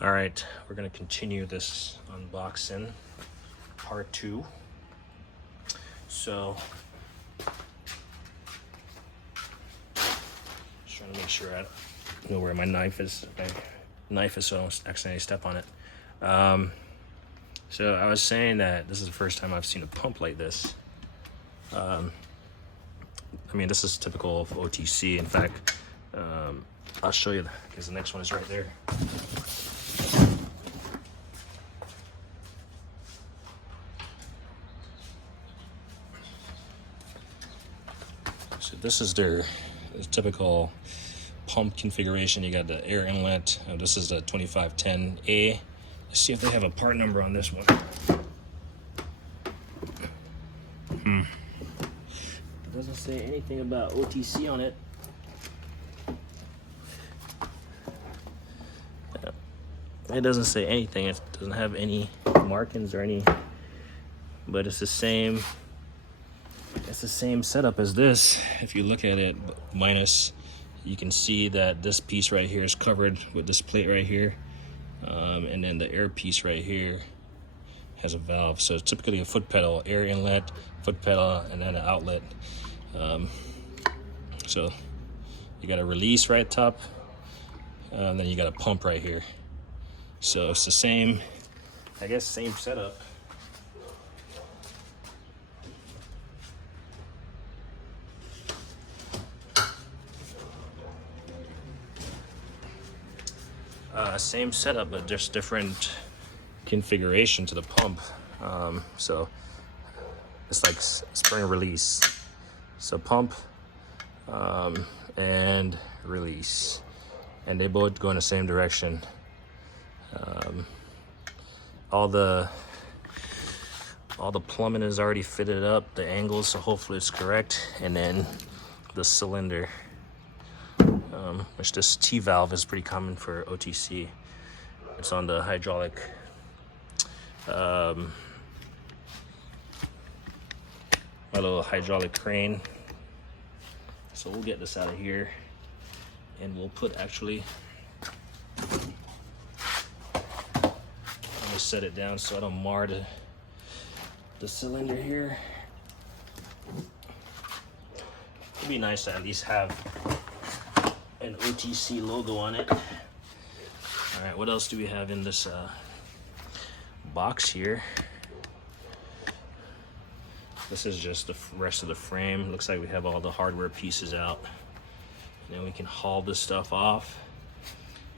All right, we're gonna continue this unboxing, part 2. So, just trying to make sure I know where my knife is. My knife is so I don't accidentally step on it. So I was saying that this is the first time I've seen a pump like this. I mean, this is typical of OTC. In fact, I'll show you because the next one is right there. So this is their typical pump configuration. You got the air inlet. This is the 2510A. Let's see if they have a part number on this one. It doesn't say anything about OTC on it. It doesn't say anything. It doesn't have any markings or any, but it's the same. It's the same setup as this. If you look at it, minus, you can see that this piece right here is covered with this plate right here, and then the air piece right here has a valve. So it's typically a foot pedal, air inlet, foot pedal, and then an outlet. So you got a release right top, and then you got a pump right here. So it's the same, I guess, same setup. Same setup, but just different configuration to the pump. So it's like spring release. So pump and release, and they both go in the same direction. All the plumbing is already fitted up, the angles, so hopefully it's correct. And then the cylinder, which this T valve is pretty common for OTC. It's on the hydraulic my little hydraulic crane. So we'll get this out of here, and we'll put actually, I'm gonna set it down so I don't mar the cylinder here. It'd be nice to at least have an OTC logo on it. All right, what else do we have in this box here? This is just the rest of the frame. Looks like we have all the hardware pieces out. And then we can haul this stuff off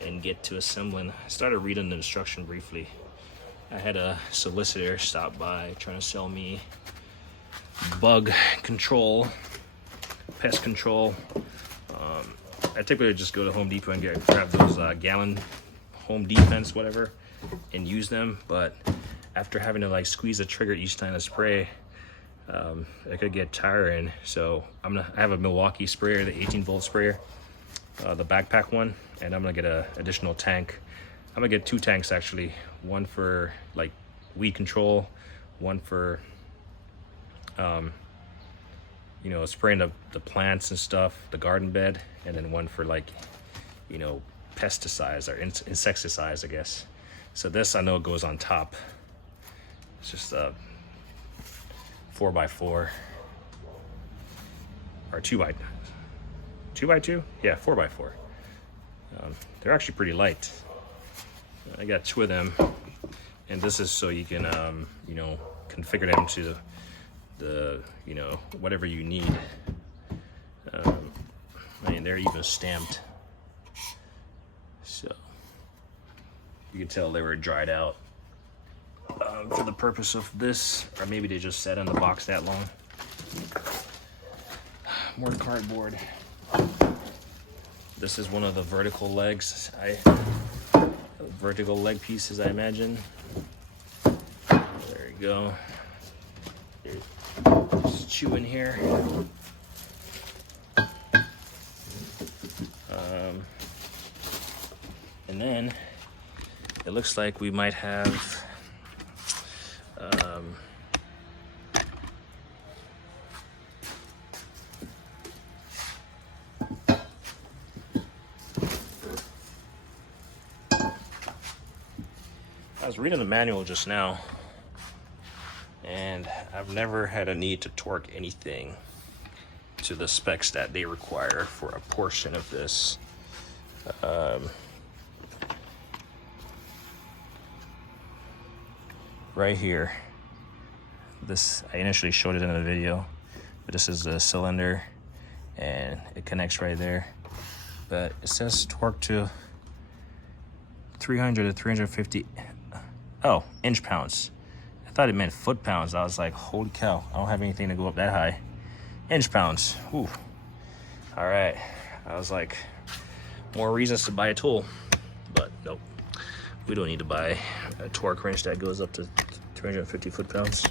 and get to assembling. I started reading the instruction briefly. I had a solicitor stop by trying to sell me bug control, pest control. I typically just go to Home Depot and grab those gallon Home Defense, whatever, and use them. But after having to like squeeze the trigger each time I spray, it could get tiring. So I have a Milwaukee sprayer, the 18-volt sprayer, the backpack one, and I'm gonna get an additional tank. I'm gonna get 2 tanks actually, one for like weed control, one for you know, spraying the plants and stuff, the garden bed, and then one for like, you know, pesticides or insecticides, I guess. So this, I know, goes on top. It's just a 4x4 or 2x2. Yeah, 4x4. They're actually pretty light. I got 2 of them, and this is so you can you know, configure them to the you know, whatever you need. I mean, they're even stamped, so you can tell they were dried out for the purpose of this, or maybe they just sat in the box that long. More cardboard. This is one of the vertical legs. Vertical leg pieces, I imagine. There you go. There's chew in here. And then it looks like we might have I was reading the manual just now, and I've never had a need to torque anything to the specs that they require for a portion of this. Right here, this, I initially showed it in the video, but this is the cylinder and it connects right there. But it says torque to 300 to 350, oh, inch pounds. I thought it meant foot pounds. I was like, holy cow, I don't have anything to go up that high. Inch pounds, whew. All right, I was like, more reasons to buy a tool, but nope. We don't need to buy a torque wrench that goes up to 350 foot-pounds.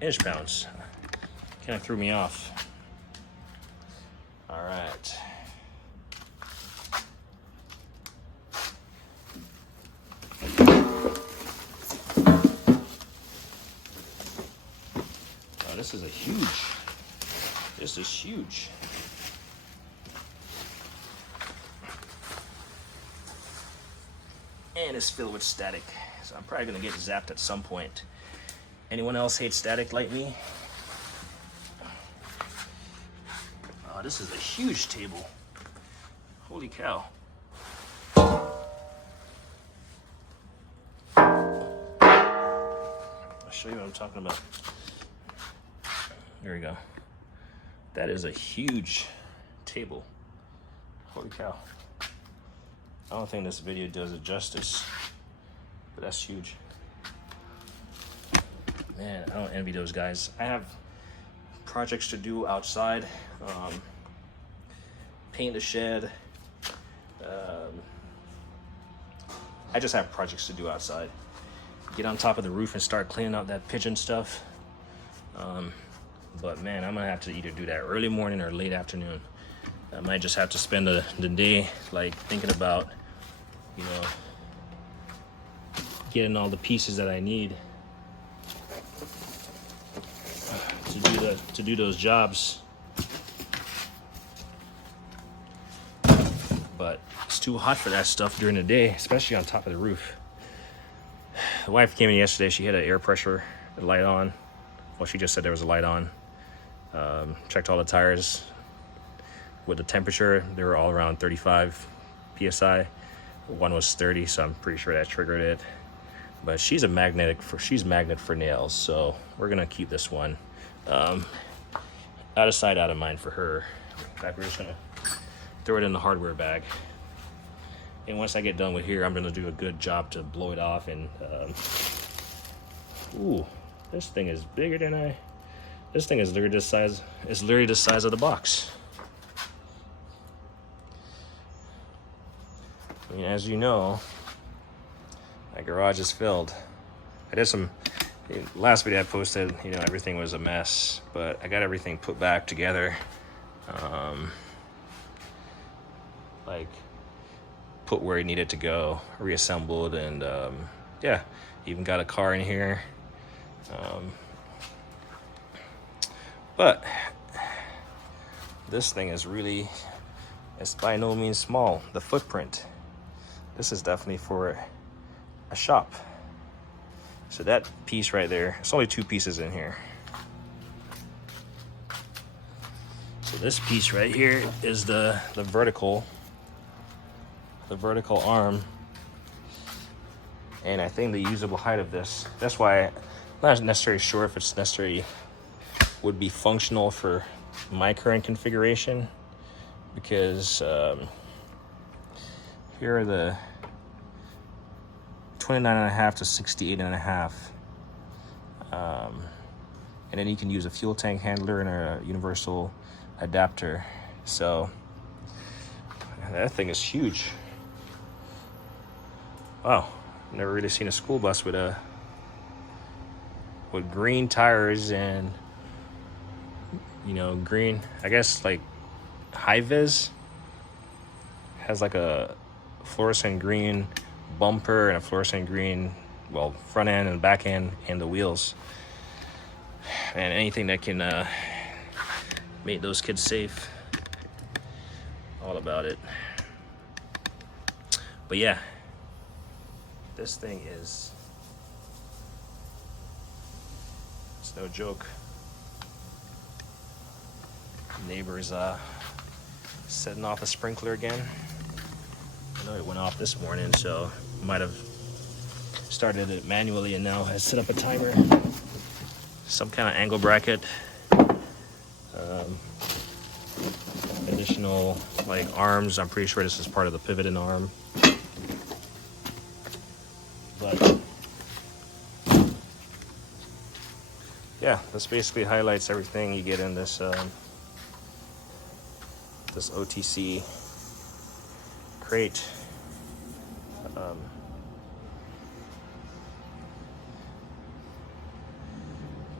Inch pounds. Kind of threw me off. All right. Oh, this is huge. This is huge. And it's filled with static, so I'm probably gonna get zapped at some point. Anyone else hate static like me? Oh, this is a huge table. Holy cow. I'll show you what I'm talking about. There we go. That is a huge table. Holy cow. I don't think this video does it justice, but that's huge. Man, I don't envy those guys. I have projects to do outside, paint the shed. I just have projects to do outside. Get on top of the roof and start cleaning out that pigeon stuff. But man, I'm gonna have to either do that early morning or late afternoon. I might just have to spend the day like thinking about, you know, getting all the pieces that I need to do those jobs. But it's too hot for that stuff during the day, especially on top of the roof. The wife came in yesterday. She had an air pressure light on. Well, she just said there was a light on. Checked all the tires. With the temperature, they were all around 35 psi. One was 30, so I'm pretty sure that triggered it. But she's magnet for nails, so we're gonna keep this one. Out of sight, out of mind for her. In fact, we're just gonna throw it in the hardware bag. And once I get done with here, I'm gonna do a good job to blow it off. And ooh, this thing is bigger than this thing is literally the size. It's literally the size of the box. I mean, as you know, my garage is filled. I did some, last video I posted, you know, everything was a mess, but I got everything put back together. Like, put where it needed to go, reassembled, and yeah, even got a car in here. But this thing is really, it's by no means small. The footprint. This is definitely for a shop. So that piece right there, it's only two pieces in here. So this piece right here is the vertical arm. And I think the usable height of this, that's why I'm not necessarily sure if it's necessarily would be functional for my current configuration, because here are the 29.5 to 68.5, and then you can use a fuel tank handler and a universal adapter. So that thing is huge. Wow, never really seen a school bus with green tires and, you know, green, I guess like high vis has like a fluorescent green bumper and a fluorescent green, well, front end and back end and the wheels, and anything that can make those kids safe, all about it. But yeah, This thing is, it's no joke. Neighbors setting off a sprinkler again. I know it went off this morning, so might have started it manually and now has set up a timer. Some kind of angle bracket. Additional like arms. I'm pretty sure this is part of the pivoting arm. But yeah, this basically highlights everything you get in this this OTC crate.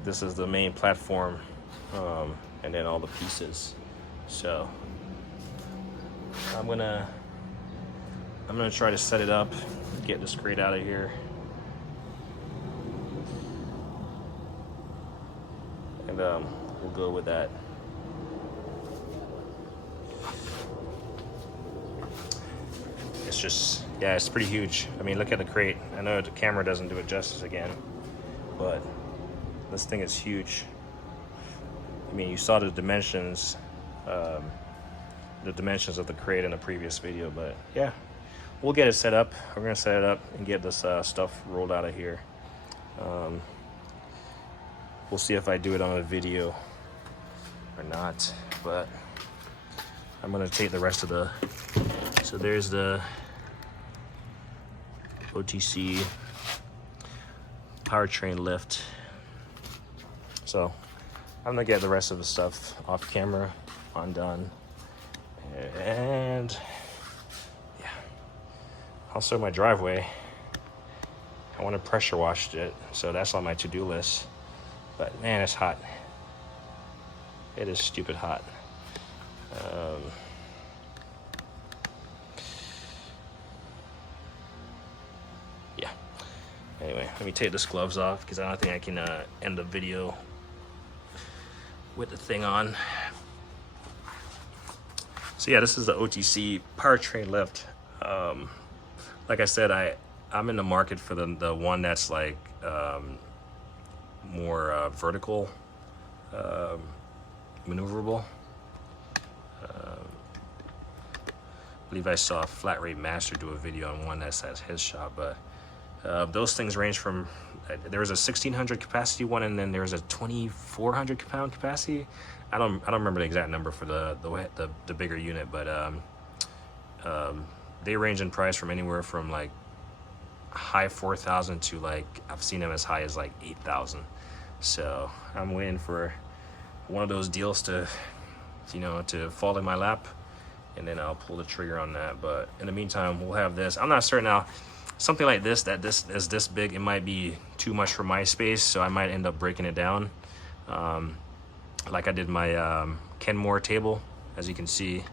This is the main platform, and then all the pieces. So I'm gonna try to set it up, get this crate out of here, and we'll go with that. It's just, yeah, it's pretty huge. I mean, look at the crate. I know the camera doesn't do it justice again, but this thing is huge. I mean, you saw the dimensions of the crate in the previous video, but yeah, we'll get it set up. We're gonna set it up and get this stuff rolled out of here. We'll see if I do it on a video or not, but I'm gonna take the rest of the, so there's the OTC powertrain lift. So I'm gonna get the rest of the stuff off camera, undone, and yeah, also my driveway. I want to pressure wash it, so that's on my to-do list. But man, it's hot. It is stupid hot. Yeah. Anyway, let me take this gloves off because I don't think I can end the video with the thing on. So yeah, this is the OTC powertrain lift. Like I said, I'm in the market for the one that's like more vertical, maneuverable. I believe I saw Flat Rate Master do a video on one that's at his shop, but those things range from, there was a 1600 capacity one, and then there was a 2400 pound capacity. I don't remember the exact number for the bigger unit, but they range in price from anywhere from like high 4,000 to like, I've seen them as high as like 8,000. So I'm waiting for one of those deals to, you know, to fall in my lap, and then I'll pull the trigger on that. But in the meantime, we'll have this. I'm not certain now. Something like this, that this is this big, it might be too much for my space, so I might end up breaking it down, like I did my Kenmore table. As you can see,